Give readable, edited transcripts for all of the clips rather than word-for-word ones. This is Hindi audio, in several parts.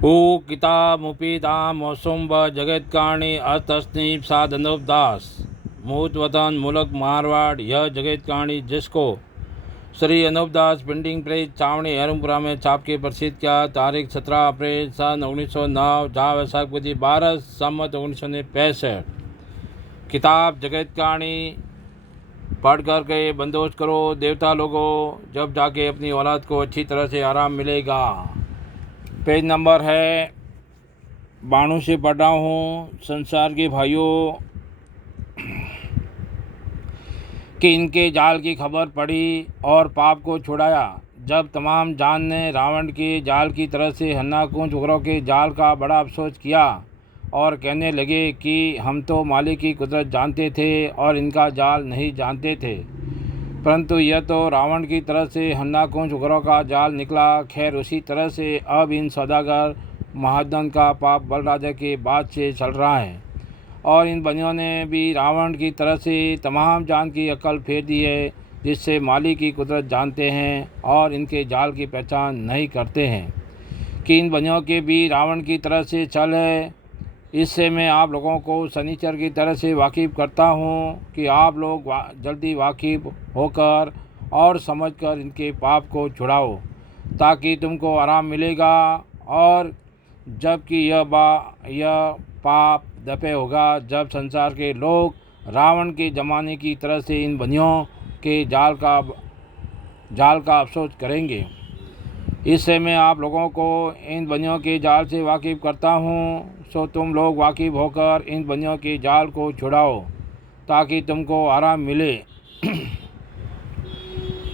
ओ किताबमुपीतां मौसुम्ब जगत्काणी अतस्नीप साधनव दास मूतवतन मुलक मारवाड़। यह जगत्काणी जिसको श्री अनूपदास प्रिंटिंग प्रेस चावनी हरमपुरा में छाप के प्रसिद्ध किया। तारीख 17 अप्रैल सन 1909 जहाँ वैशाख विधि 12 सम्मत 1965। किताब जगत्काणी पढ़ कर के बंदोबस्त करो देवता लोगों, जब जाके अपनी औलाद को अच्छी तरह से आराम मिलेगा। पेज नंबर है 92 से पढ़ रहा हूँ। संसार के भाइयों कि इनके जाल की खबर पड़ी और पाप को छुड़ाया। जब तमाम जान ने रावण के जाल की तरह से हन्नाकुंज उग्रों के जाल का बड़ा अफसोस किया और कहने लगे कि हम तो मालिक की कुदरत जानते थे और इनका जाल नहीं जानते थे, परंतु यह तो रावण की तरह से हन्नाकुंज उग्रों का जाल निकला। खैर उसी तरह से अब इन सौदागर महाजन का पाप बलराजा के बाद से चल रहा है और इन बनियों ने भी रावण की तरह से तमाम जान की अकल फेर दी है, जिससे मालिक की कुदरत जानते हैं और इनके जाल की पहचान नहीं करते हैं कि इन बनियों के भी रावण की तरह से चल है। इससे मैं आप लोगों को सनीचर की तरह से वाकिफ़ करता हूँ कि आप लोग जल्दी वाकिफ़ होकर और समझकर इनके पाप को छुड़ाओ ताकि तुमको आराम मिलेगा। और जबकि यह पाप दफे होगा जब संसार के लोग रावण के ज़माने की तरह से इन बनियों के जाल का अफसोस करेंगे। इससे मैं आप लोगों को इन बनियों के जाल से वाकिफ़ करता हूँ, सो तुम लोग वाकिफ़ होकर इन बनियों के जाल को छुड़ाओ ताकि तुमको आराम मिले।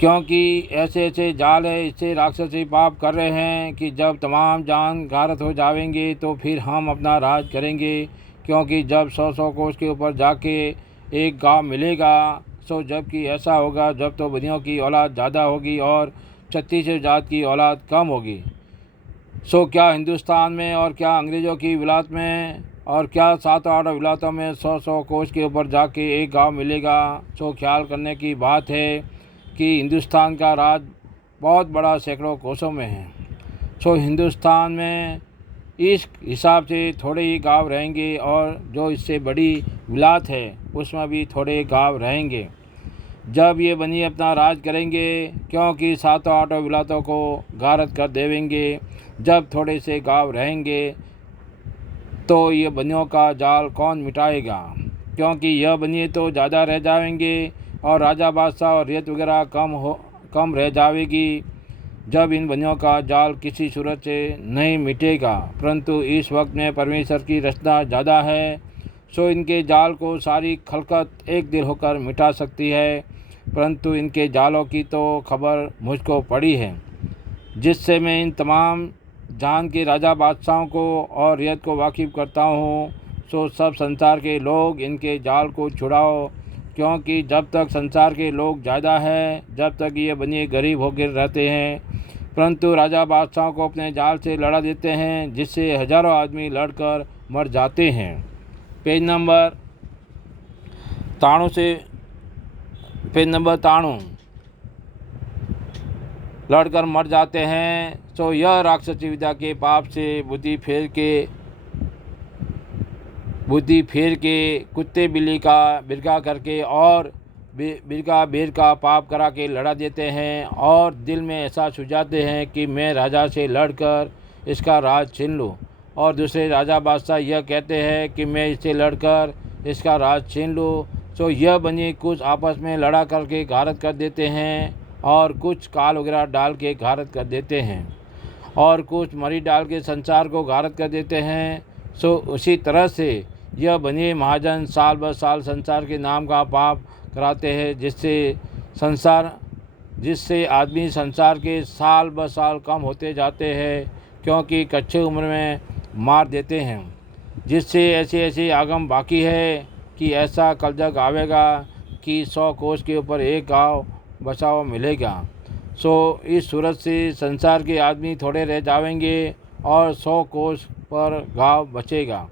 क्योंकि ऐसे ऐसे जाल है, इससे राक्षसी पाप कर रहे हैं कि जब तमाम जान गारत हो जाएंगे तो फिर हम अपना राज करेंगे। क्योंकि जब 100 कोस के ऊपर जाके एक गांव मिलेगा, सो जबकि ऐसा होगा जब तो बनियों की औलाद ज़्यादा होगी और 36 जात की औलाद कम होगी। सो क्या हिंदुस्तान में और क्या अंग्रेज़ों की विलायत में और क्या 7-8 विलायतों में 100 कोस के ऊपर जाके एक गांव मिलेगा। सो ख्याल करने की बात है कि हिंदुस्तान का राज बहुत बड़ा सैकड़ों कोसों में है। सो हिंदुस्तान में इस हिसाब से थोड़े ही गांव रहेंगे और जो इससे बड़ी विलायत है उसमें भी थोड़े गांव रहेंगे जब ये बनी अपना राज करेंगे, क्योंकि 7-8 विलायतों को गारत कर देवेंगे। जब थोड़े से गांव रहेंगे तो ये बनियों का जाल कौन मिटाएगा, क्योंकि यह बनिए तो ज़्यादा रह जाएंगे और राजा बादशाह और रेत वगैरह कम रह जाएगी जब इन बनियों का जाल किसी सूरत से नहीं मिटेगा। परंतु इस वक्त में परमेश्वर की रचना ज़्यादा है, सो इनके जाल को सारी खलकत एक दिल होकर मिटा सकती है। परंतु इनके जालों की तो खबर मुझको पड़ी है, जिससे मैं इन तमाम जान के राजा बादशाहों को और रियत को वाकिफ़ करता हूँ। सो सब संसार के लोग इनके जाल को छुड़ाओ, क्योंकि जब तक संसार के लोग ज़्यादा हैं जब तक ये बनिए गरीब होकर रहते हैं, परंतु राजा बादशाहों को अपने जाल से लड़ा देते हैं, जिससे हज़ारों आदमी लड़कर मर जाते हैं। पेज नंबर 93 लड़कर मर जाते हैं। सो यह राक्षसी विद्या के पाप से बुद्धि फेर के कुत्ते बिल्ली का बिरका करके और बिरका बेर का पाप करा के लड़ा देते हैं और दिल में ऐसा सुझाते हैं कि मैं राजा से लड़कर इसका राज छीन लूँ, और दूसरे राजा बादशाह यह कहते हैं कि मैं इससे लड़कर इसका राज छीन लूँ। सो यह बनी कुछ आपस में लड़ा करके गारत कर देते हैं और कुछ काल वगैरह डाल के गारत कर देते हैं और कुछ मरी डाल के संसार को गारत कर देते हैं। सो उसी तरह से यह बनिए महाजन साल ब साल संसार के नाम का पाप कराते हैं, जिससे आदमी संसार के साल ब साल कम होते जाते हैं, क्योंकि कच्चे उम्र में मार देते हैं। जिससे ऐसे आगम बाकी है कि ऐसा कलजग आवेगा कि 100 कोस के ऊपर एक गांव बचाव मिलेगा। सो इस सूरत से संसार के आदमी थोड़े रह जाएंगे और 100 कोस पर गांव बचेगा।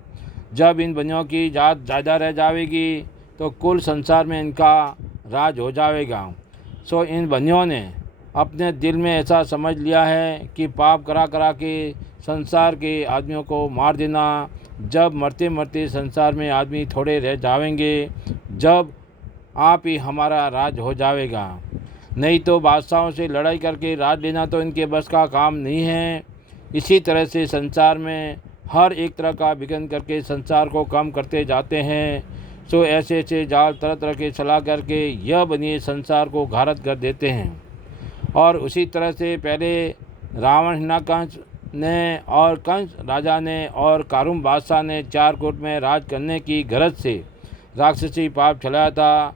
जब इन बनियों की जात ज़्यादा रह जाएगी तो कुल संसार में इनका राज हो जाएगा। सो इन बनियों ने अपने दिल में ऐसा समझ लिया है कि पाप करा करा के संसार के आदमियों को मार देना, जब मरते मरते संसार में आदमी थोड़े रह जाएंगे, जब आप ही हमारा राज हो जाएगा। नहीं तो बादशाहों से लड़ाई करके राज लेना तो इनके बस का काम नहीं है। इसी तरह से संसार में हर एक तरह का विघ्न करके संसार को कम करते जाते हैं। सो ऐसे ऐसे जाल तरह तरह के चला करके यह बनिए संसार को घारत कर देते हैं। और उसी तरह से पहले रावण हिरण्यकंश ने और कंस राजा ने और कारूम बादशाह ने चारकोट में राज करने की गरज से राक्षसी पाप चलाया था।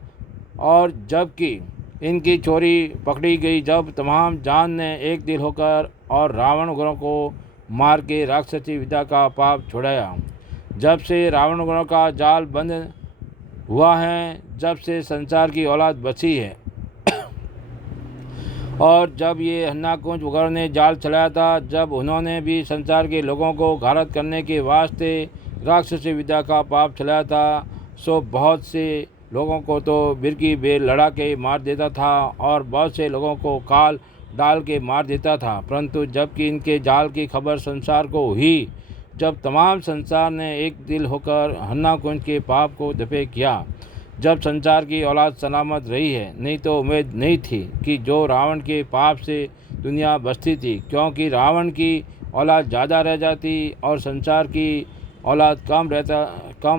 और जबकि इनकी चोरी पकड़ी गई, जब तमाम जान ने एक दिल होकर और रावण गुणों को मार के राक्षसी विद्या का पाप छुड़ाया। जब से रावण गुणों का जाल बंद हुआ है, जब से संसार की औलाद बची है। और जब ये हिरण्यकुंज वगैरह ने जाल चलाया था, जब उन्होंने भी संसार के लोगों को घारत करने के वास्ते राक्षसी विद्या का पाप चलाया था, सो बहुत से लोगों को तो बिरकी बेर लड़ा के मार देता था और बहुत से लोगों को काल डाल के मार देता था। परंतु जबकि इनके जाल की खबर संसार को हुई, जब तमाम संसार ने एक दिल होकर हिरण्यकुंज के पाप को दफे किया, जब संसार की औलाद सलामत रही है। नहीं तो उम्मीद नहीं थी कि जो रावण के पाप से दुनिया बसती थी, क्योंकि रावण की औलाद ज़्यादा रह जाती और संसार की औलाद कम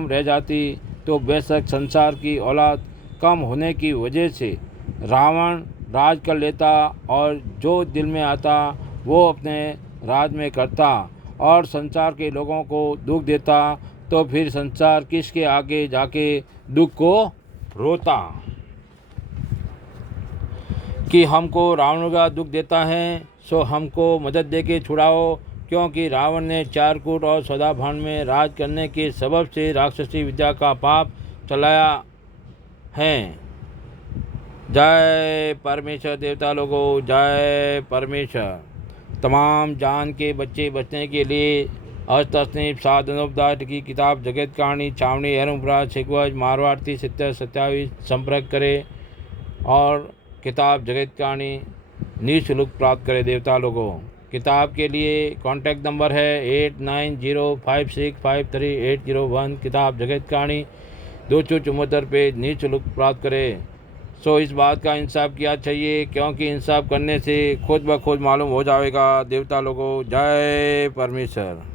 रह जाती, तो बेशक संसार की औलाद कम होने की वजह से रावण राज कर लेता और जो दिल में आता वो अपने राज में करता और संसार के लोगों को दुख देता, तो फिर संसार किसके आगे जाके दुख को रोता कि हमको रावण का दुख देता है, सो हमको मदद दे के छुड़ाओ। क्योंकि रावण ने चारकूट और सौदाभान में राज करने के सबब से राक्षसी विद्या का पाप चलाया है। जय परमेश्वर देवता लोगों, जय परमेश्वर। तमाम जान के बच्चे बचने के लिए अस्तस्नीप साधनोपदार की किताब जगत कहानी छावनी एरमपुरा छिकवज मारवाड़ी 7027 संपर्क करें और किताब जगत कहानी निःशुल्क प्राप्त करें। देवता लोगों, किताब के लिए कॉन्टैक्ट नंबर है 8905653801। किताब जगत कहानी 274 पेज निःशुल्क प्राप्त करें। सो इस बात का इंसाफ किया चाहिए, क्योंकि इंसाफ करने से खुद ब खुद मालूम हो जाएगा। देवता लोगों, जय परमेश्वर।